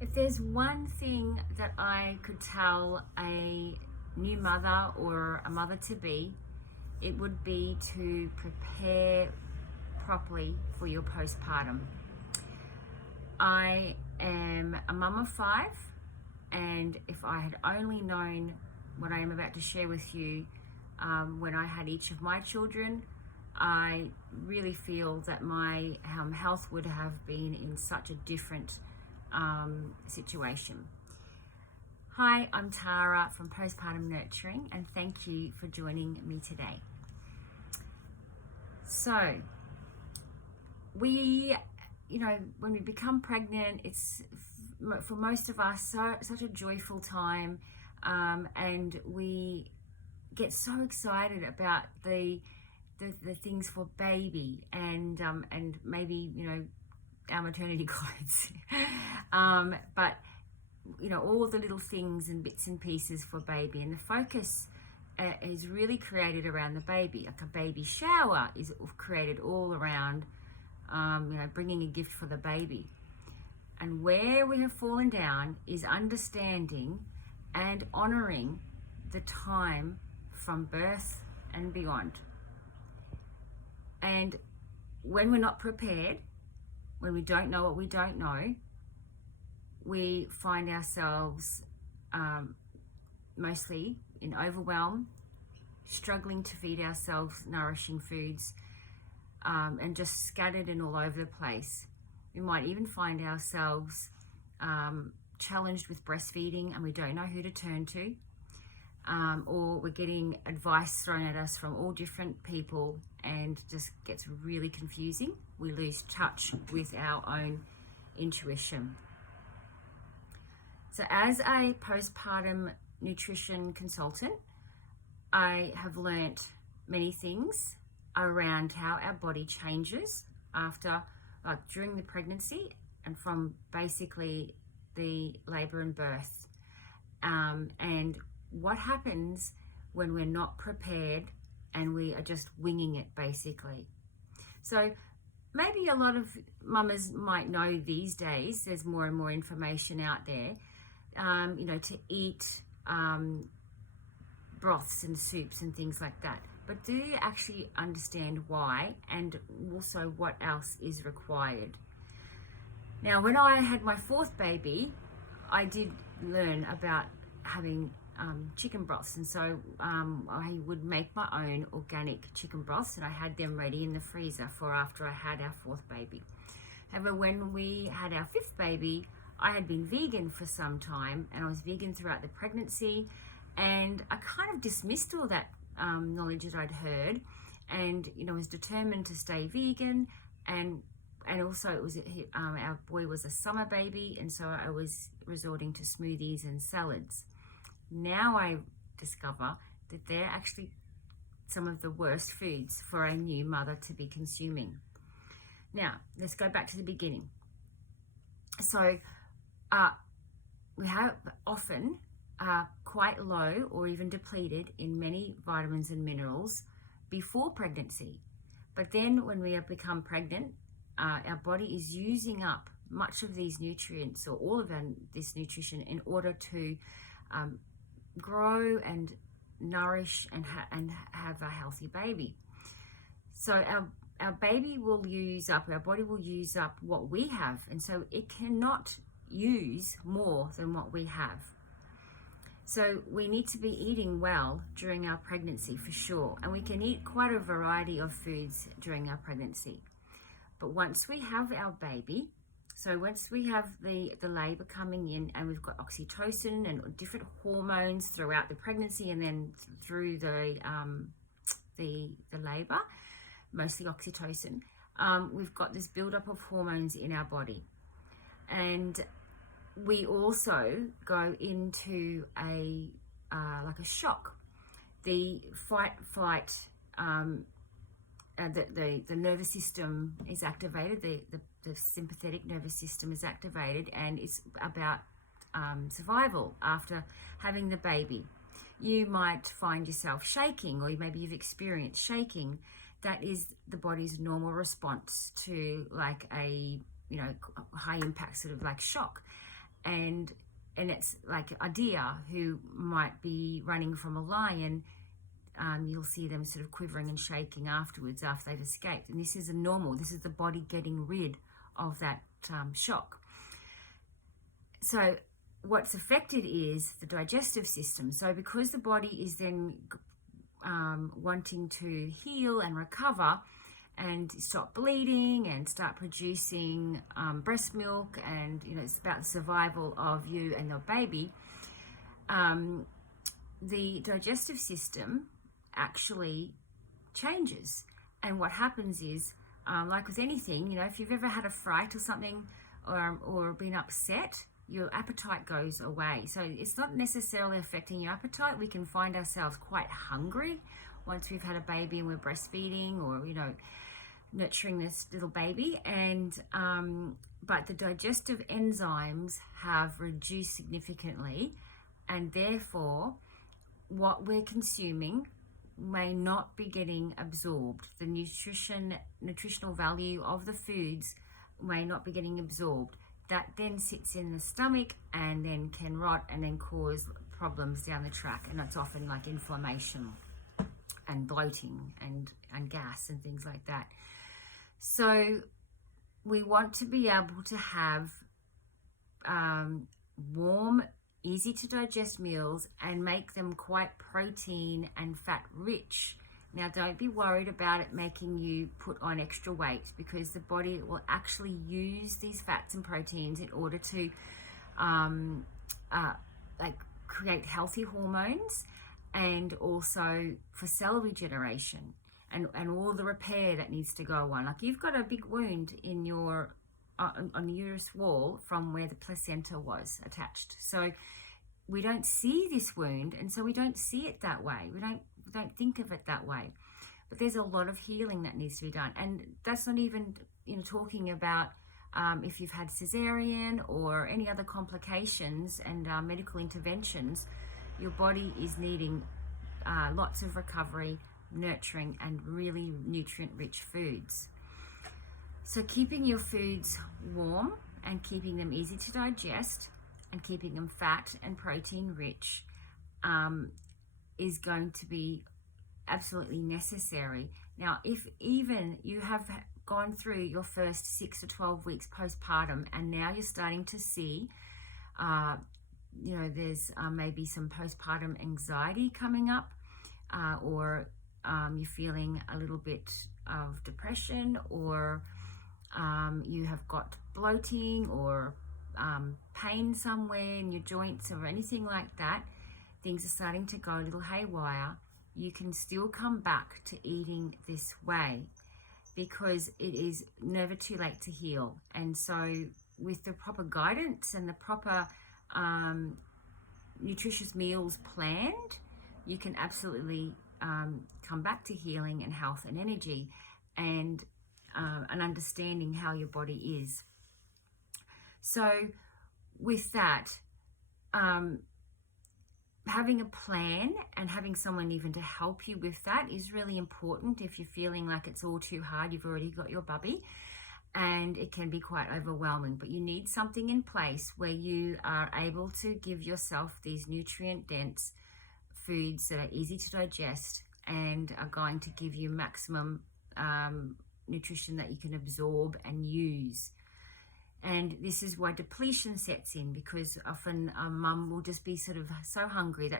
If there's one thing that I could tell a new mother or a mother to be, it would be to prepare properly for your postpartum. I am a mum of 5, and if I had only known what I am about to share with you when I had each of my children, I really feel that my health would have been in such a different situation. Hi, I'm Tara from Postpartum Nurturing, and thank you for joining me today. So, when we become pregnant, it's for most of us such a joyful time, and we get so excited about the things for baby and maybe our maternity clothes, but all the little things and bits and pieces for baby, and the focus is really created around the baby. Like a baby shower is created all around bringing a gift for the baby. And where we have fallen down is understanding and honoring the time from birth and beyond. And when we're not prepared, when we don't know what we don't know, we find ourselves mostly in overwhelm, struggling to feed ourselves nourishing foods, and just scattered and all over the place. We might even find ourselves challenged with breastfeeding and we don't know who to turn to, or we're getting advice thrown at us from all different people and just gets really confusing. We lose touch with our own intuition. So as a postpartum nutrition consultant, I have learnt many things around how our body changes during the pregnancy and from basically the labour and birth, and what happens when we're not prepared and we are just winging it basically. So maybe a lot of mamas might know these days there's more and more information out there, to eat broths and soups and things like that. But do you actually understand why, and also what else is required? Now, when I had my 4th baby, I did learn about having chicken broths, and so I would make my own organic chicken broths, and I had them ready in the freezer for after I had our 4th baby. However, when we had our 5th baby, I had been vegan for some time, and I was vegan throughout the pregnancy, and I kind of dismissed all that knowledge that I'd heard, and was determined to stay vegan, and also it was our boy was a summer baby, and so I was resorting to smoothies and salads. Now I discover that they're actually some of the worst foods for a new mother to be consuming. Now let's go back to the beginning. So we have often quite low or even depleted in many vitamins and minerals before pregnancy. But then when we have become pregnant, our body is using up much of these nutrients, or all of this nutrition, in order to grow and nourish and have a healthy baby. So our body will use up what we have, and so it cannot use more than what we have. So we need to be eating well during our pregnancy for sure, and we can eat quite a variety of foods during our pregnancy. But once we have our baby, so once we have the labour coming in, and we've got oxytocin and different hormones throughout the pregnancy and then through the labour, mostly oxytocin, we've got this build-up of hormones in our body. And we also go into a shock. The fight, the nervous system is activated. The sympathetic nervous system is activated, and it's about survival after having the baby. You might find yourself shaking, or maybe you've experienced shaking. That is the body's normal response to like a high impact sort of like shock. and it's like a deer who might be running from a lion. You'll see them sort of quivering and shaking afterwards after they've escaped, and this is this is the body getting rid of that shock. So what's affected is the digestive system. So because the body is then wanting to heal and recover and stop bleeding and start producing breast milk, and it's about the survival of you and your baby, the digestive system actually changes. And what happens is, like with anything, if you've ever had a fright or something, or been upset, your appetite goes away. So it's not necessarily affecting your appetite. We can find ourselves quite hungry once we've had a baby and we're breastfeeding, or nurturing this little baby, and but the digestive enzymes have reduced significantly, and therefore what we're consuming may not be getting absorbed. The nutritional value of the foods may not be getting absorbed. That then sits in the stomach and then can rot and then cause problems down the track, and it's often like inflammation and bloating and gas and things like that. So we want to be able to have warm, easy to digest meals and make them quite protein and fat rich. Now, don't be worried about it making you put on extra weight, because the body will actually use these fats and proteins in order to create healthy hormones, and also for cell regeneration and all the repair that needs to go on. Like, you've got a big wound in your on the uterus wall from where the placenta was attached. So we don't see this wound, and so we don't see it that way. We don't think of it that way. But there's a lot of healing that needs to be done, and that's not even talking about if you've had cesarean or any other complications and medical interventions. Your body is needing lots of recovery, nurturing, and really nutrient-rich foods. So keeping your foods warm and keeping them easy to digest and keeping them fat and protein rich is going to be absolutely necessary. Now, if even you have gone through your first 6 to 12 weeks postpartum and now you're starting to see there's maybe some postpartum anxiety coming up, or you're feeling a little bit of depression, or you have got bloating or pain somewhere in your joints or anything like that, things are starting to go a little haywire, you can still come back to eating this way, because it is never too late to heal. And so with the proper guidance and the proper nutritious meals planned, you can absolutely come back to healing and health and energy, and understanding how your body is. So with that, having a plan and having someone even to help you with that is really important. If you're feeling like it's all too hard, you've already got your bubby, and it can be quite overwhelming, but you need something in place where you are able to give yourself these nutrient-dense foods that are easy to digest and are going to give you maximum nutrition that you can absorb and use. And this is why depletion sets in, because often mum will just be sort of so hungry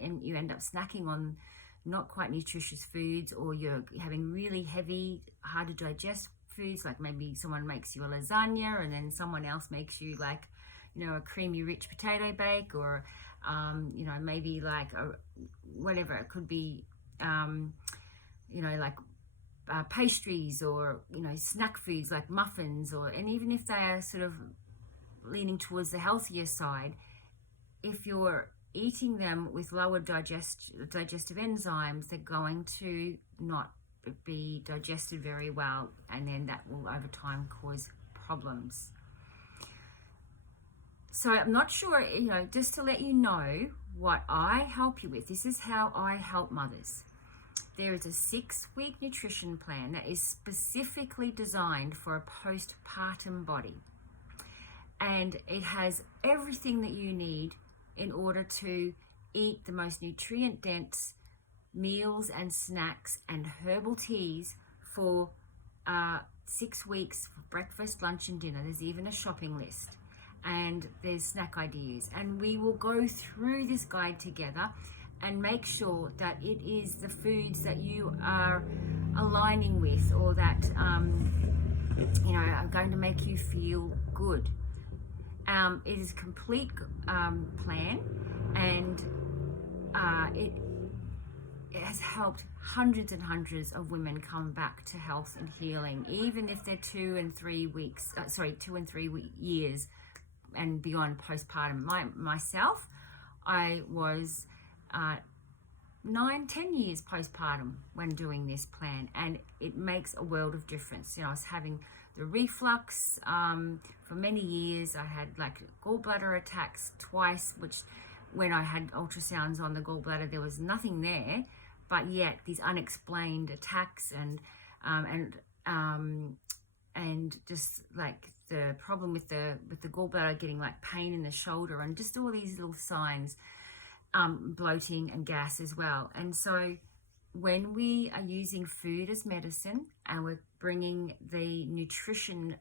and you end up snacking on not quite nutritious foods, or you're having really heavy, hard to digest foods, like maybe someone makes you a lasagna and then someone else makes you like, a creamy rich potato bake, or maybe like whatever it could be, like pastries, or snack foods like muffins, and even if they are sort of leaning towards the healthier side, if you're eating them with lower digestive enzymes, they're going to not be digested very well, and then that will over time cause problems. So I'm not sure, just to let you know what I help you with. This is how I help mothers. There is a 6-week nutrition plan that is specifically designed for a postpartum body. and it has everything that you need in order to eat the most nutrient dense meals and snacks and herbal teas for 6 weeks for breakfast, lunch and dinner. There's even a shopping list, and there's snack ideas, and we will go through this guide together and make sure that it is the foods that you are aligning with, or that are going to make you feel good. It is a complete plan, and it has helped hundreds and hundreds of women come back to health and healing, even if they're 2 and 3 years and beyond postpartum. Myself, I was 9-10 years postpartum when doing this plan, and it makes a world of difference. I was having the reflux for many years. I had like gallbladder attacks twice, which when I had ultrasounds on the gallbladder, there was nothing there, but yet these unexplained attacks and just like the problem with the gallbladder getting like pain in the shoulder, and just all these little signs, bloating and gas as well. And so when we are using food as medicine and we're bringing the nutrition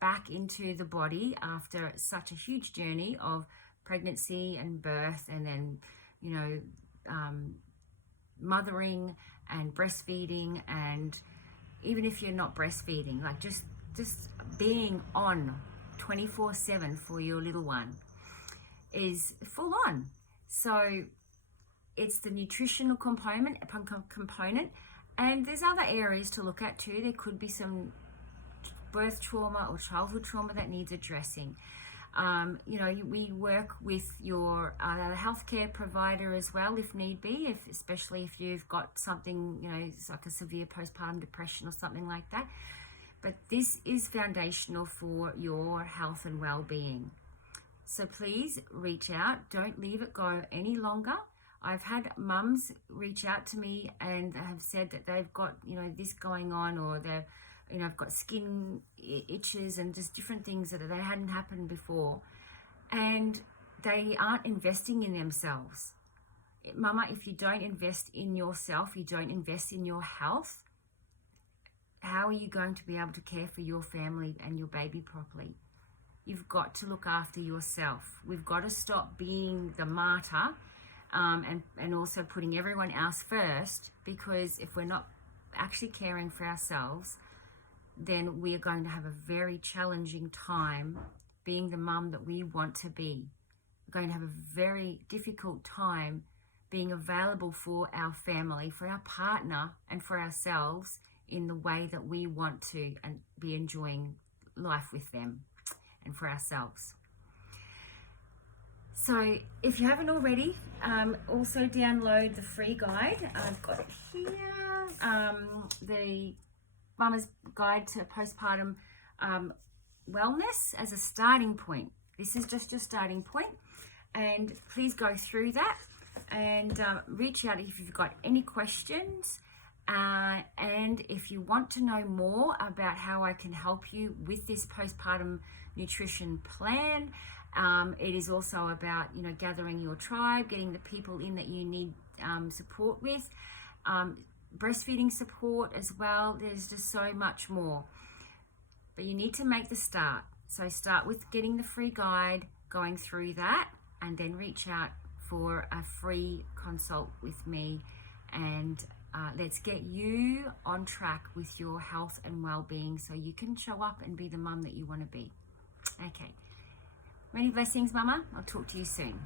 back into the body after such a huge journey of pregnancy and birth, and then mothering and breastfeeding, and even if you're not breastfeeding, like just being on 24/7 for your little one is full on. So it's the nutritional component, and there's other areas to look at too. There could be some birth trauma or childhood trauma that needs addressing. We work with your healthcare provider as well, if need be, especially if you've got something, it's like a severe postpartum depression or something like that. But this is foundational for your health and well-being. So please reach out. Don't leave it go any longer. I've had mums reach out to me and have said that they've got, this going on, or they've, I've got skin itches and just different things that they hadn't happened before, and they aren't investing in themselves. Mama, if you don't invest in yourself, you don't invest in your health, how are you going to be able to care for your family and your baby properly? You've got to look after yourself. We've got to stop being the martyr and also putting everyone else first, because if we're not actually caring for ourselves, then we are going to have a very challenging time being the mum that we want to be. We're going to have a very difficult time being available for our family, for our partner, and for ourselves in the way that we want to, and be enjoying life with them and for ourselves. So if you haven't already, also download the free guide. I've got it here, the Mama's Guide to Postpartum Wellness as a starting point. This is just your starting point, and please go through that and reach out if you've got any questions, and if you want to know more about how I can help you with this postpartum nutrition plan. It is also about gathering your tribe, getting the people in that you need support with, breastfeeding support as well. There's just so much more, but you need to make the start. So start with getting the free guide, going through that, and then reach out for a free consult with me, and let's get you on track with your health and well-being so you can show up and be the mum that you want to be. Okay, many blessings, Mama. I'll talk to you soon.